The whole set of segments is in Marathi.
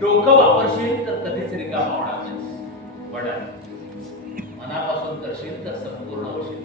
डोकं वापरशील तर कधीच रिकामा होणार नाहीस पण मनापासून करशील तर संपूर्ण होशील.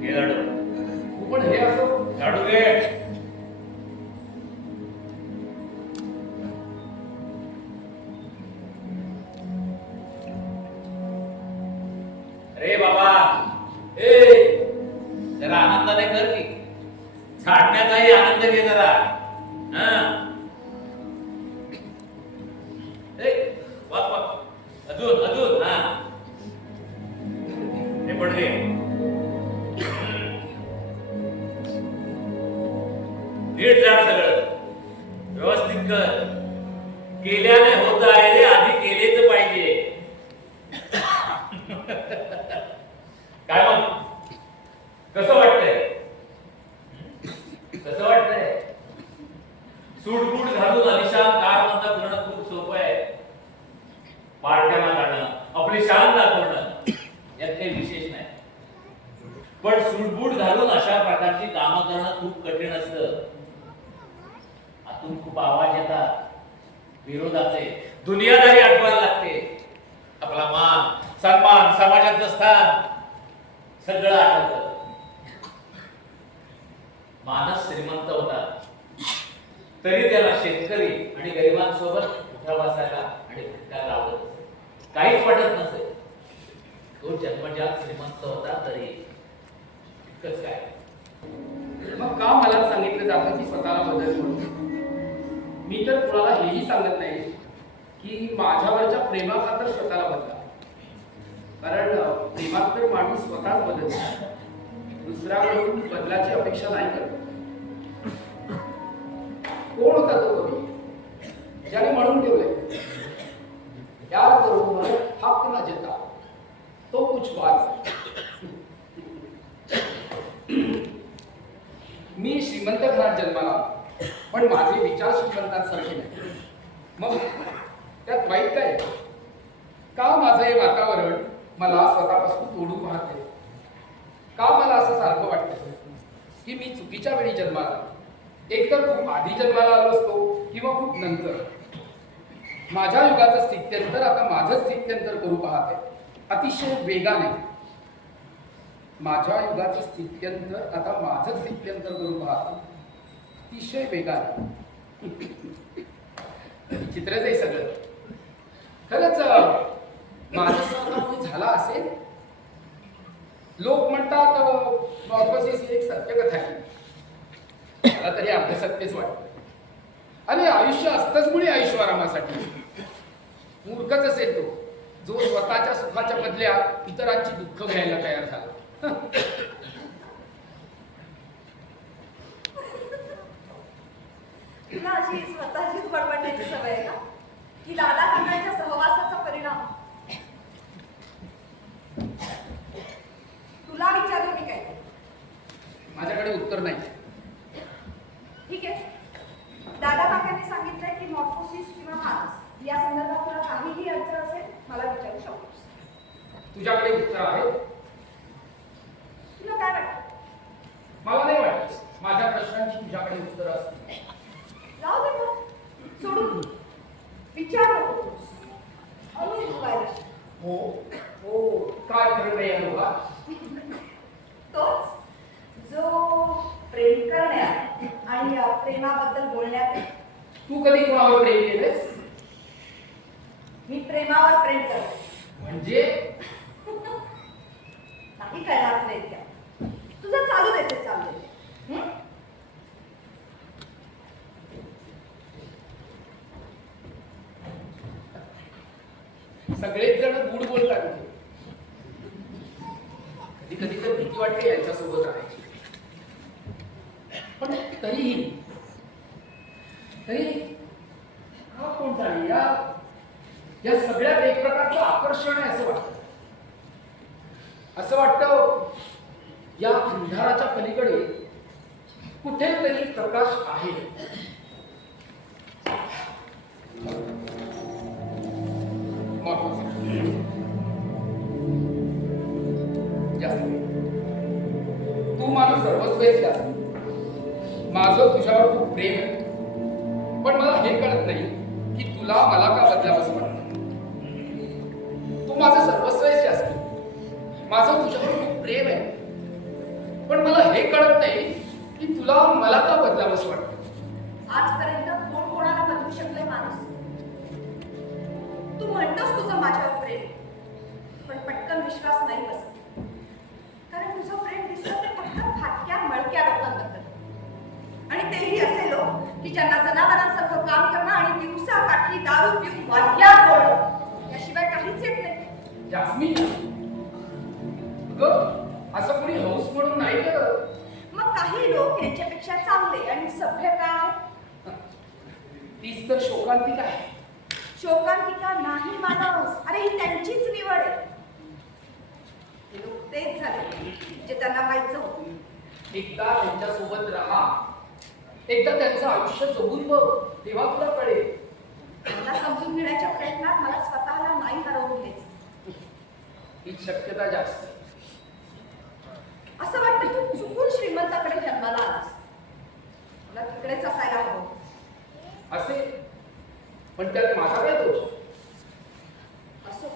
झाडू तू पण हे असं झाडू अजून अजून हा हे पण घे नीट झाड सगळं व्यवस्थित कर केल्याने होत आहे रे आधी केलेच पाहिजे काय मग कसं वाटतंय कसं वाटतंय सूटबूट घालून अलिशान कार मधनं फिरणं खूप सोपं आहे पार्ट्यांना जाणं आपली शान दाखवणं यात काही विशेष नाही. पण सूटबूट घालून अशा प्रकारची कामं करणं खूप कठीण असतं. आतून खूप आवाज येतात. विरोधाचे. दुनियादारी आठवायला लागते. आपला मान सन्मान समाजाचं स्थान सगळं आठवत. मानस श्रीमंत होता तरी त्याला शेतकरी आणि गरिबांसोबत उठा बसायला आणि भटकायला आवडत काहीच वाटत नसे. तो जन्मजात श्रीमंत होता तरी इतकंच काय. मग का मला सांगितलं जातं की स्वतःला बदल म्हणून? मी तर कुणाला हेही सांगत नाही की माझ्यावरच्या प्रेमाखातर स्वतःला बदला कारण प्रेमात तर माणूस स्वतःच बदलतो. दुसऱ्याकडून बदलाची अपेक्षा नाही करत. कोण होता तो कवी ज्याने म्हणून ठेवलंय यार करो हक ना जता तो कुछ वाच मी श्रीमंत घरात जन्माला पण माझे विचार श्रीमंतांसारखे नाही. मग त्यात वाईट काय? का माझं हे वातावरण मला स्वतःपासून तोडून पाहते का मला असं सारखं वाटतं की मी चुकीच्या वेळी जन्माला एकतर खूप आधी जन्माला आलो असतो किंवा खूप नंतर. माझ्या युगाचं स्थित्यंतर आता माझं स्थित्यंतर करू पाहते अतिशय वेगाने. माझ्या युगाचं स्थित्यंतर आता माझं स्थित्यंतर करून पाहतो. अतिशय वेगाने. चित्रच आहे सगळं. खरंच माझा माझं झाला असेल. लोक म्हणतात नॉर्थोसिस ही एक सत्यकथा आहे. मला तरी आपलं सत्यच वाटत. अरे आयुष्य असतंच मुळे ऐश्वरामासाठी मूर्खच असेल तो. जो स्वतःच्या सुखाच्या बदल्यात इतरांची दुःख घ्यायला तयार झाला. तुला अशी स्वतःचीच बडबडण्याची सवय आहे का? की दादा काकांच्या सहवासाचा परिणाम. तुला विचारू मी काय? माझ्याकडे उत्तर नाही. ठीक आहे. दादा काकांनी सांगितलंय की मॉर्फोसिस किंवा मानस या संदर्भात तुला काहीही अडचण असेल मला विचारू शकतोस. तुझ्याकडे उत्तर आहे तुला काय वाटतं मला नाही वाटत माझ्या प्रश्नांची तुझ्याकडे उत्तर असतील जाऊ दे मग सोडून दे. विचार नको हळू व्हायला हो हो काय खरं नाही अनुभवा तोच जो प्रेम करण्यात आणि या प्रेमाबद्दल बोलण्यात तू कधी कोणावर प्रेम केलेस मी प्रेमावर प्रेम करते म्हणजे नाही कळणार तुला इतक्या तुझं चालू देते चालू देते हं? सगळेच जण गुड बोलतात. कधी कधी तर भीती वाटते यांच्यासोबत राहायची. पण तरीही तरी हा कोणता आहे? या या सगळ्यात एक प्रकारचं आकर्षण आहे असं वाटतं. असं वाटतं या अंधाराच्या पलीकडे कुठेतरी प्रकाश आहे. उपदेश द्या. माझं तुझ्यावर खूप प्रेम आहे. पण मला हे कळत नाही की तुला मला का बदलावंच वाटत तू माझं सर्वस्व जास्त माझं तुझ्यावर खूप प्रेम आहे. पण मला हे कळत नाही की तुला मला का बदलावंच वाटत? आजपर्यंत कोण कोणाला बदलू शकले माणूस? तू म्हणतोस तुझं माझ्यावर प्रेम. पण पटकन विश्वास नाही बसत. तेही असे लोक की ज्यांना जनावरांसारखं काम करणं आणि दिवसा काठी दारू पिऊन वाद्यात बोलणं याशिवाय काहीच येत नाही. जास्मिन असं कोणी हौस म्हणून नाही करत. मग काही लोक यांच्यापेक्षा चांगले आणि सभ्य काय? तीच तर शोकांतिक आहे. शोकांतिका नाही मानस. अरे ही त्यांचीच निवड आहे. ते लोक तेच झाले जे त्यांना व्हायचं होतं. एकदा त्यांच्यासोबत राहा. एकदा त्यांचं आयुष्य जगून बघ तेव्हा तुला कळेल. त्यांना समजून घेण्याच्या प्रयत्नात मला स्वतःला नाही हरवून घ्यायचं. ही शक्यता जास्त. असं वाटतं तू चुकून श्रीमंताकडे जन्माला आलास. मला तिकडेच असायला हवं. असे. पण त्यात माझा काय दोष असो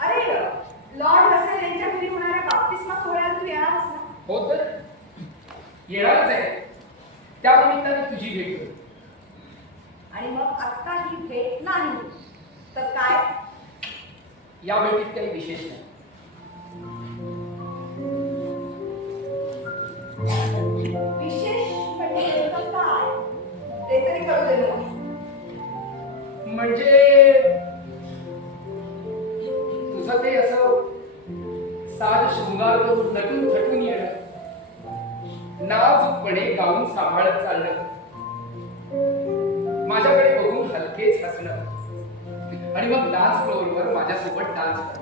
अरे लॉर्ड रसेल यांच्या घरी होणाऱ्या बाप्तिस्मा सोहळ्याला तू येणारच ना हो तर येणारच आहे. त्या निमित्ताने तुझी भेट होईल. आणि मग आत्ता ही भेट नाही तर काय? या भेटीत काही विशेष नाही. विशेष म्हणजे नेमकं काय? ते तरी कळू दे मला म्हणजे तुझं ते असं साज शृंगार करून नटून थटून येणं. नाजूकपणे गाऊन सांभाळत चाललं माझ्याकडे बघून हलकेच हसलं आणि मग डान्स फ्लोअरवर माझ्यासोबत डान्स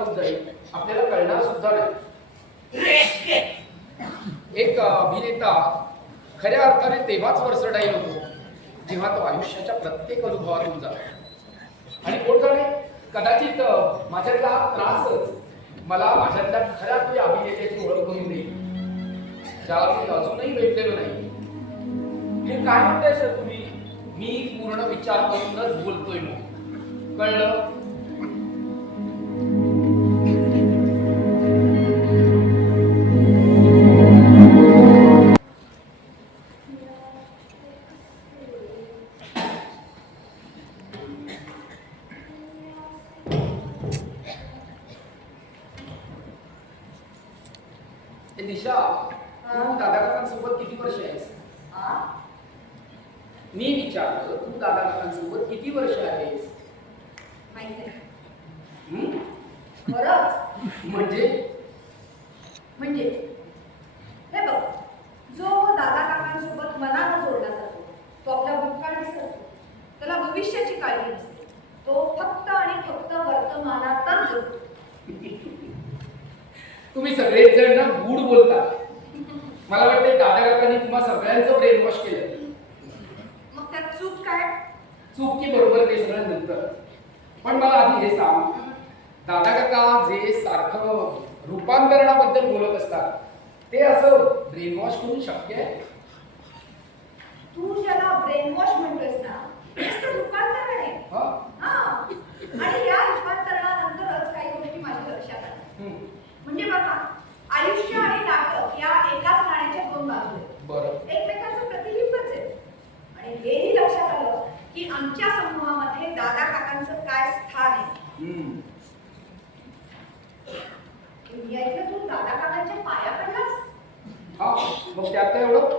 होऊन जाईल. आपल्याला कळणार सुद्धा नाही. एक अभिनेता खऱ्या अर्थाने तेव्हाच वरसडाईल होतो जेव्हा तो आयुष्याच्या प्रत्येक अनुभवातून जातो. आणि कोण जाणे? कदाचित माझ्यातला हा त्रासच मला माझ्यातल्या खऱ्या तुझ्या अभिनेत्याची ओळख करून देईल. ज्याला मी अजूनही भेटलेलो नाही. हे काय म्हणताय सर तुम्ही? मी पूर्ण विचार करूनच बोलतोय मग कळलं? म्हणजे हे बघ जो दादा काकांसोबत मनानं जोडला जातो तो आपल्या भूतकाळ विसरतो त्याला भविष्याची काळजी नसते तो फक्त आणि फक्त वर्तमानातच जगतो तुम्ही सगळेच जण ना गूढ बोलता मला वाटतं दादा काकांनी तुम्हा सगळ्यांचं ब्रेन वॉश केलं मग त्यात चूक काय चूक की बरोबर ते सगळं नंतर पण मला आधी हे सांग दादा काका जे सारखं रूपांतरणाबद्दल बोलत असतात ते असं ब्रेन वॉश करून शक्य आहे? तू ज्याला ब्रेन वॉश म्हणतोयस ना तेच तर रूपांतरण आहे. हा? हा. आणि या रूपांतरणानंतरच काही गोष्टी माझ्या लक्षात आल्या. म्हणजे बघा आयुष्य आणि नाटक या एकाच नाण्याच्या दोन बाजू आहेत. बरं. एकमेकांचं प्रतिबिंबच आहे. आणि हेही लक्षात आलं की आमच्या समूहामध्ये दादा काकांचं काय स्थान आहे. मी ऐकलं तू दादा काकांच्या पाया पडलास? हा मग त्यात काय एवढं?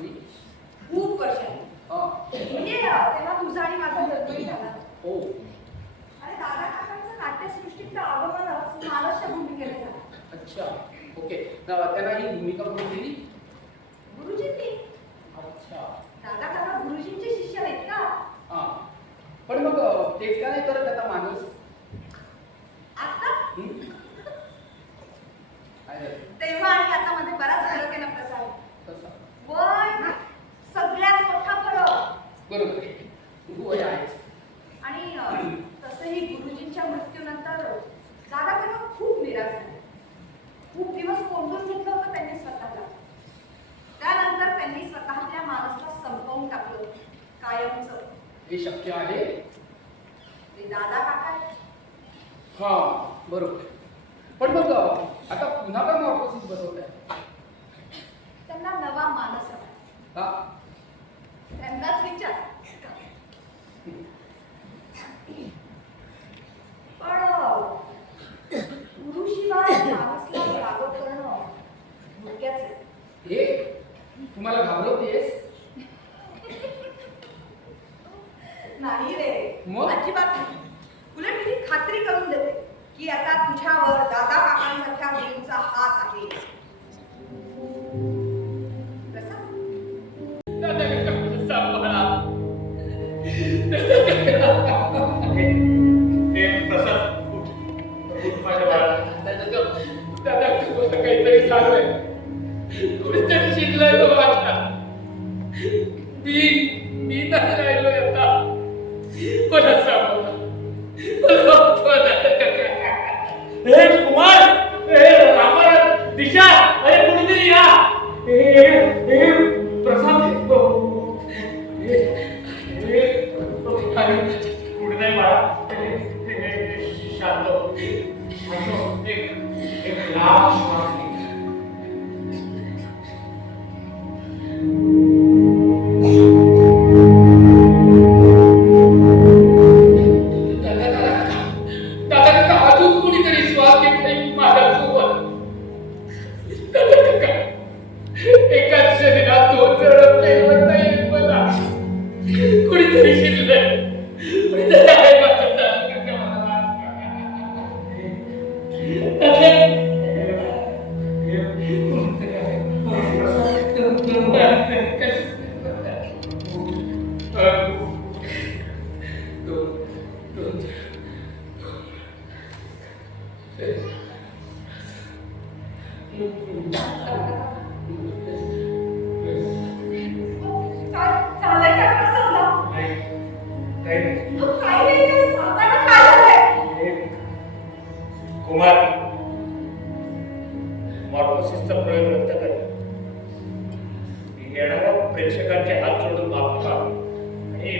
पूर्वी खूप वर्ष आहे तेव्हा तुझा आणि माझा जन्मही झाला. हो. अरे दादा काकांचं नाट्यसृष्टीतलं अगोदरच मानसच्या भूमिकेला झाला. अच्छा. ओके. त्यांना ही भूमिका कोणी दिली? गुरुजींनी. अच्छा. दादा काका गुरुजींचे शिष्य आहेत का? हां. पण मग तेच का नाही करत आता माणूस? आता? तेव्हा आणि आता मध्ये बराच फरक आहे ना प्रसाद तसा. पण सगळ्यात मोठा फरक बरोबर. じゃないですか。कुठे मला शांत एक लांब आमचा प्रयोग व्यक्त करेल येणाऱ्या प्रेक्षकांचे हात सोडून माफ आणि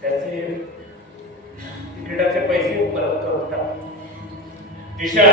त्याचे तिकिटाचे पैसे उपलब्ध करून दिशा!